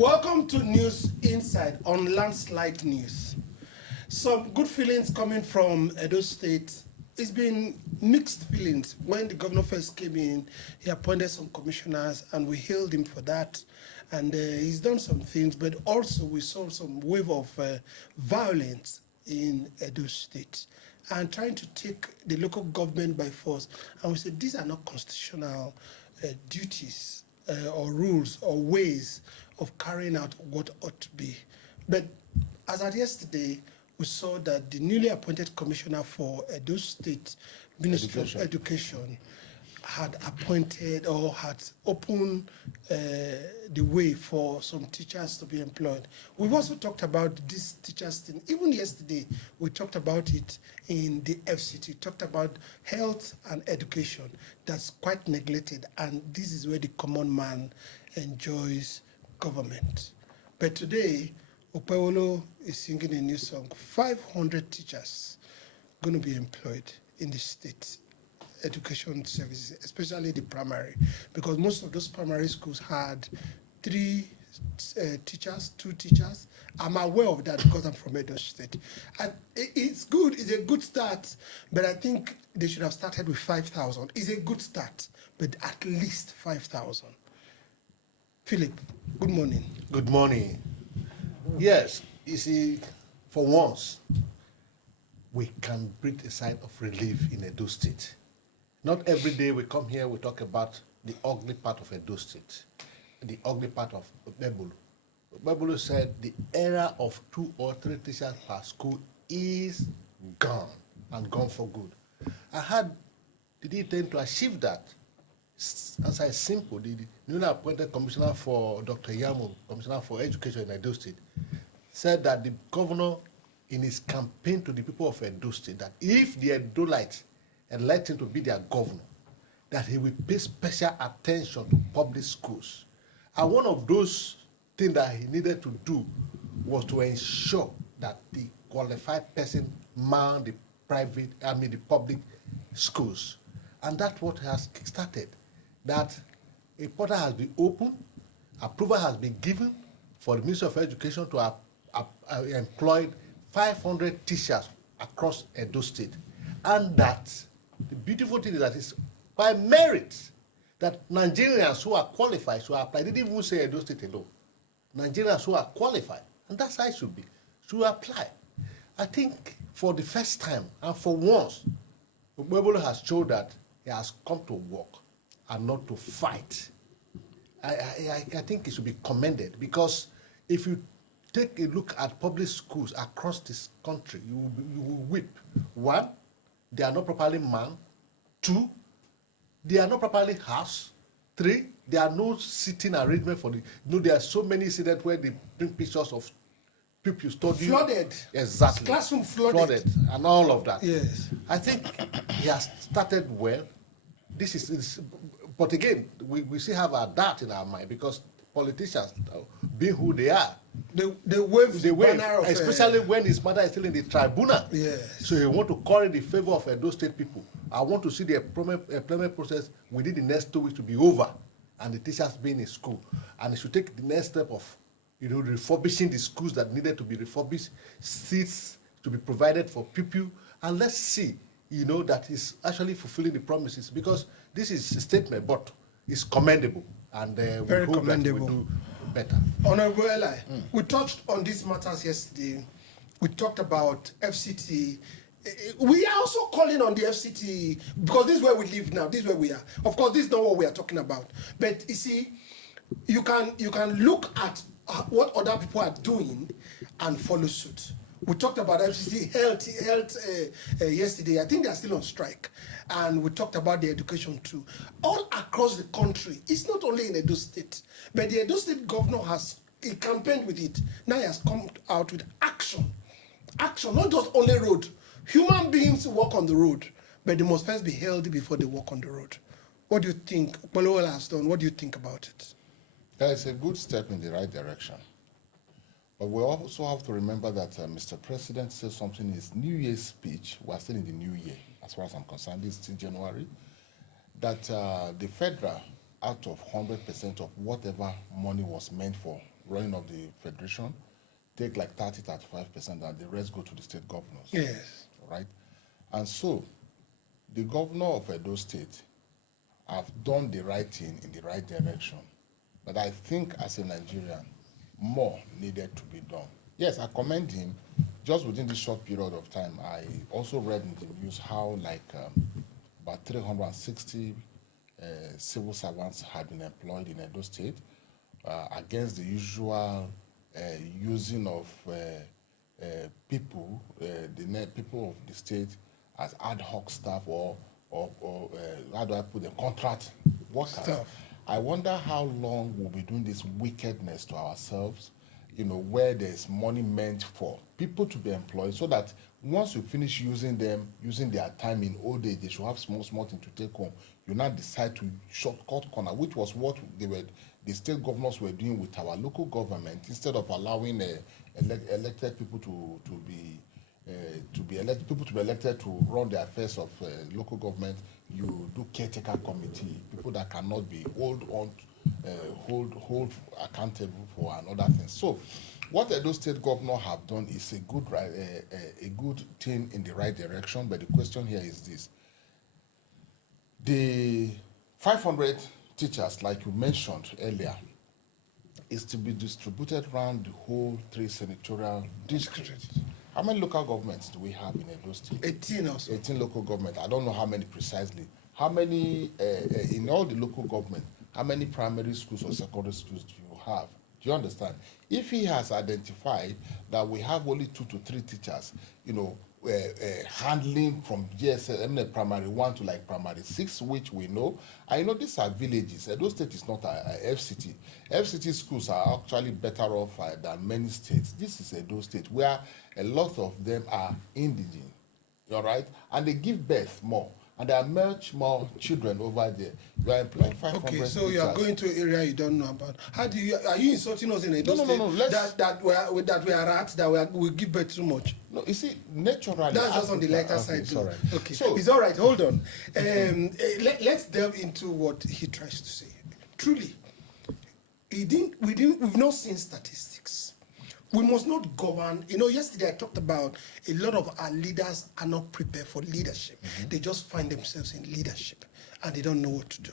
Welcome to News Inside on Landslide News. Some good feelings coming from Edo State. It's been mixed feelings. When the governor first came in, he appointed some commissioners and we hailed him for that. And he's done some things, but also we saw some wave of violence in Edo State and trying to take the local government by force. And we said, these are not constitutional duties or rules or ways of carrying out what ought to be. But as at yesterday, we saw that the newly appointed commissioner for Edo State Ministry of Education had appointed or had opened the way for some teachers to be employed. We've also talked about this teachers thing. Even yesterday, we talked about it in the FCT, talked about health and education that's quite neglected, and this is where the common man enjoys government. But today, Okpebholo is singing a new song. 500 teachers going to be employed in the state education services, especially the primary, because most of those primary schools had 3 teachers, 2 teachers. I'm aware of that because I'm from Edo State. And it's good, it's a good start, but I think they should have started with 5,000. It's a good start, but at least 5,000. Philip, good morning. Good morning. Yes, you see, for once, we can breathe a sigh of relief in Edo State. Not every day we come here, we talk about the ugly part of Edo State, the ugly part of Okpebholo. Okpebholo said the era of 2 or 3 teachers per school is gone, and gone for good. I had, did he intend to achieve that? Answer is simple. The newly appointed commissioner for Dr. Yamu, commissioner for education in Edo State, said that the governor, in his campaign to the people of Edo State, that if the Edolites elect him to be their governor, that he will pay special attention to public schools. And one of those things that he needed to do was to ensure that the qualified person man the the public schools. And that's what has started. That a portal has been opened, approval has been given for the Ministry of Education to employ 500 teachers across Edo State. And that the beautiful thing is that it's by merit that Nigerians who are qualified should apply. They didn't even say Edo State alone. Nigerians who are qualified, and that's how it should be, should apply. I think for the first time and for once, Okpebholo has shown that he has come to work and not to fight. I think it should be commended, because if you take a look at public schools across this country, you will weep. 1, they are not properly manned. 2, they are not properly housed. 3, there are no sitting arrangement for the. There are so many incidents where they bring pictures of people studying. Flooded. Exactly. Classroom flooded. And all of that. Yes. I think he has started well. This is but again, we still have our doubt in our mind, because politicians, being who they are, they wave, especially when his mother is still in the tribunal. Yes. So he want to curry the favor of Edo State people. I want to see the employment process within the next 2 weeks to be over, and the teachers being in school. And it should take the next step of, refurbishing the schools that needed to be refurbished, seats to be provided for people, and let's see, that is actually fulfilling the promises, because this is a statement, but it's commendable, and very we hope commendable. that we do better. Honorable Eli, we touched on these matters yesterday. We talked about FCT. We are also calling on the FCT, because this is where we live now. This is where we are. Of course, this is not what we are talking about. But you see, you can look at what other people are doing and follow suit. We talked about FCT health yesterday. I think they're still on strike. And we talked about the education too. All across the country, it's not only in Edo State, but the Edo State governor he campaigned with it. Now he has come out with action. Action, not just only road. Human beings walk on the road, but they must first be healthy before they walk on the road. What do you think Okpebholo has done? What do you think about it? It's a good step in the right direction. But we also have to remember that Mr. President said something in his New Year's speech. We're still in the new year, as far as I'm concerned. This is still January. That the federal, out of 100% of whatever money was meant for running of the federation, take like 30-35%, and the rest go to the state governors. Yes. Right? And so, the governor of Edo State have done the right thing in the right direction. But I think as a Nigerian, more needed to be done. Yes, I commend him. Just within this short period of time, I also read in the news how about 360 civil servants had been employed in Edo State against the usual using of people, people of the state as ad hoc staff or how do I put them, contract workers. Staff. I wonder how long we'll be doing this wickedness to ourselves, where there's money meant for people to be employed, so that once you finish using them, using their time in old age, they should have small thing to take home. You now decide to shortcut corner, which was what the state governors were doing with our local government. Instead of allowing elected people to be elected to run the affairs of local government, you do caretaker committee, people that cannot be hold accountable for and other things. So, what Edo State governor have done is a good thing in the right direction. But the question here is this: the 500 teachers, like you mentioned earlier, is to be distributed around the whole 3 senatorial districts. How many local governments do we have in Edo State? 18 also. 18 local government. I don't know how many precisely. How many, in all the local government, how many primary schools or secondary schools do you have? Do you understand? If he has identified that we have only 2 to 3 teachers, handling from GSS, primary 1 to like primary 6, which we know. I know these are villages. Edo State is not a FCT. FCT schools are actually better off than many states. This is Edo State, where a lot of them are indigenous, all right? And they give birth more. And there are much more children over there. You are employing 500 Okay, so teachers. you are going to an area you don't know about. Are you insulting us in Edo No, State? let's... That we are rats, we give birth too much? No, you see, naturally... That's just on the lighter okay, side. it's all right. Okay, So, it's all right, hold on. Let's delve into what he tries to say. Truly, we've not seen statistics. We must not govern. Yesterday I talked about a lot of our leaders are not prepared for leadership. Mm-hmm. They just find themselves in leadership and they don't know what to do.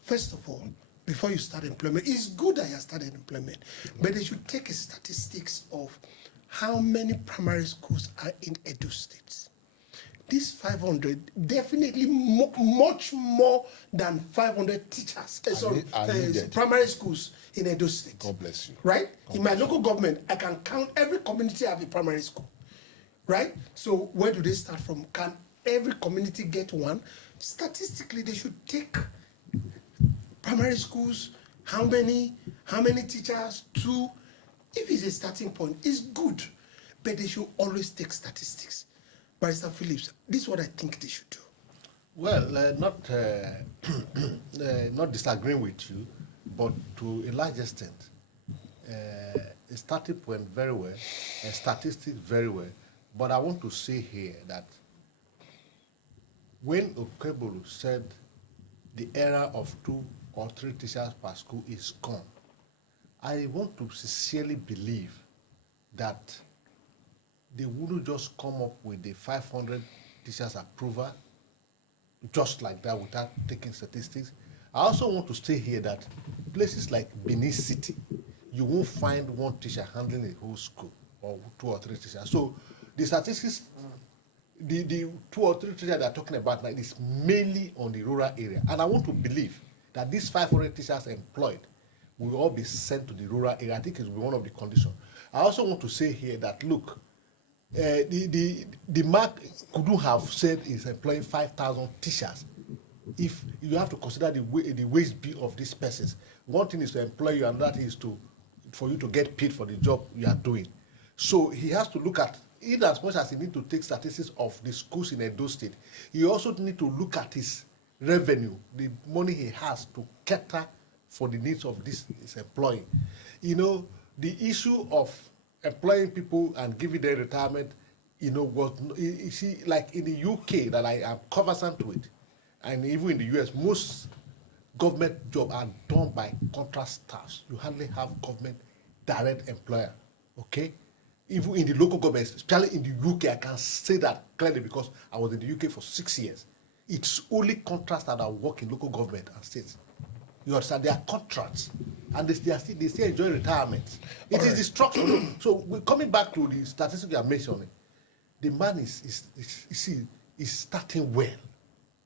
First of all, before you start employment, it's good that you have started employment, but they should take a statistics of how many primary schools are in Edo State. These 500, definitely much more than 500 teachers, primary schools in Edo State. God bless you. Right? In my local government, I can count every community have a primary school. Right? So where do they start from? Can every community get one? Statistically, they should take primary schools, how many teachers, 2. If it's a starting point, it's good. But they should always take statistics. Barrister Phillips, this is what I think they should do. Well, not disagreeing with you, but to a large extent, a starting point very well, a statistics very well. But I want to say here that when Okpebholo said the era of 2 or 3 teachers per school is gone, I want to sincerely believe that they wouldn't just come up with the 500 teachers approval just like that without taking statistics. I also want to say here that places like Benin City, you won't find 1 teacher handling a whole school or 2 or 3 teachers. So the statistics, the 2 or 3 teachers they're talking about now is mainly on the rural area. And I want to believe that these 500 teachers employed will all be sent to the rural area. I think it will be one of the conditions. I also want to say here that, look, the mark couldn't have said is employing 5,000 teachers. If you have to consider the wage bill of these persons, one thing is to employ you, and that is for you to get paid for the job you are doing. So he has to look at, in as much as he needs to take statistics of the schools in Edo State, he also needs to look at his revenue, the money he has to cater for the needs of this his employee. The issue of employing people and giving them retirement, was, you see, like in the UK that I am conversant with, and even in the US, most government jobs are done by contract staffs. You hardly have government direct employer, okay? Even in the local government, especially in the UK, I can say that clearly because I was in the UK for 6 years. It's only contracts that I work in local government and states. You understand? They are contracts, and they still enjoy retirement. It is the structure. So we're coming back to the statistics you are mentioning. The man is starting well.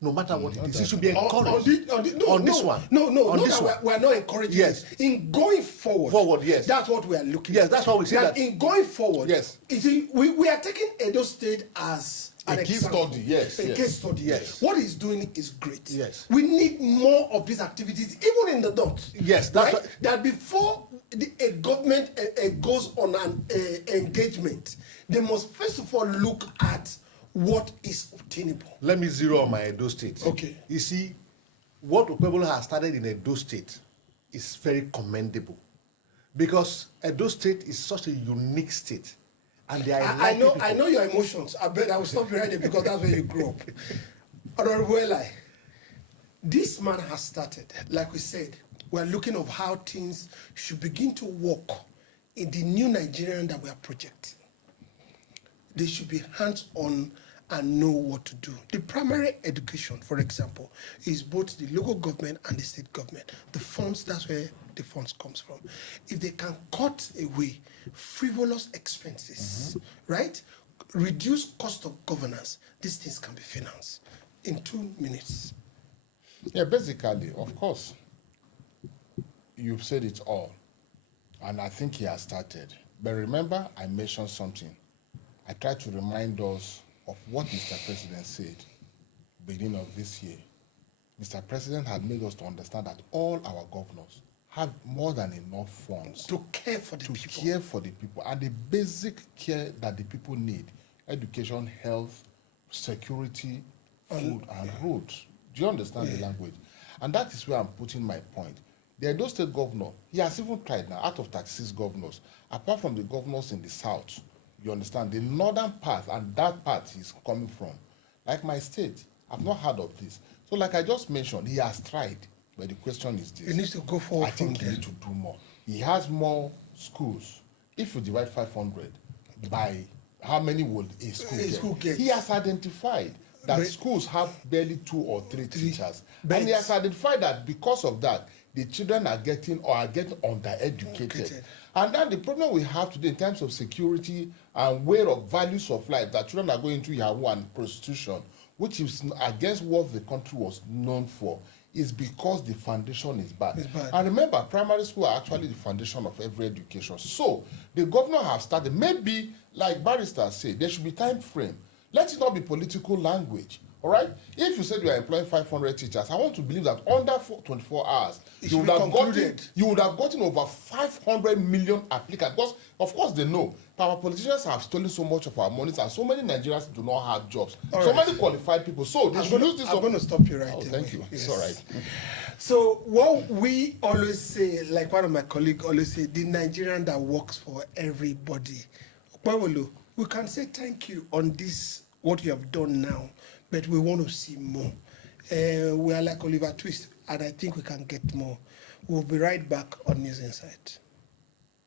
No matter what it is, he should be encouraged on this one. We're not encouraging yes. it. In going forward. Forward, yes. That's what we are looking at. Yes, that's what we say. That in going forward, yes. We are taking Edo State as a case study, yes. A case study. Yes. What he's doing is great. Yes. We need more of these activities, even in the north. Yes, that's right? That before a government goes on an engagement, they must first of all look at what is obtainable. Let me zero on my Edo State. Okay. You see, what Okpebholo has started in Edo State is very commendable because Edo State is such a unique state. And they are I know your emotions. I bet I will stop you right there because that's where you grew up. Honorable Eli, this man has started, like we said, we're looking at how things should begin to work in the new Nigerian that we are projecting. They should be hands-on and know what to do. The primary education, for example, is both the local government and the state government. The funds, that's where the funds comes from. If they can cut away frivolous expenses, right? Reduce cost of governance, these things can be financed in 2 minutes. Yeah, basically, of course, you've said it all. And I think he has started. But remember, I mentioned something. I tried to remind us of what Mr. President said beginning of this year. Mr. President had made us to understand that all our governors have more than enough funds to care for the people. To care for the people. And the basic care that the people need, education, health, security, food, and roads. Do you understand the language? And that is where I'm putting my point. The Edo State governor, he has even tried now, out of 36 governors, apart from the governors in the south, you understand, the northern part, and that part he's coming from, like my state, I've not heard of this. So like I just mentioned, he has tried, but the question is this. He needs to go forward. I think he needs to do more. He has more schools. If you divide 500 by how many will a school get? He has identified that schools have barely 2 or 3 teachers. And he has identified that because of that, the children are getting undereducated. And then the problem we have today in terms of security and way of values of life, that children are going into Yahoo and prostitution, which is against what the country was known for, is because the foundation is bad. And remember, primary school are actually the foundation of every education. So the governor has started, maybe, like barristers say, there should be time frame. Let it not be political language. All right? If you said you are employing 500 teachers, I want to believe that under 24 hours, you would have gotten over 500 million applicants. Because, of course, they know that our politicians have stolen so much of our money, and so many Nigerians do not have jobs. So many qualified people. So they should use this. I'm going to stop you right there. Thank you. Yes. It's all right. So what we always say, like one of my colleagues always say, the Nigerian that works for everybody. Okpebholo, we can say thank you on this, what you have done now. But we want to see more. We are like Oliver Twist, and I think we can get more. We'll be right back on News Insight.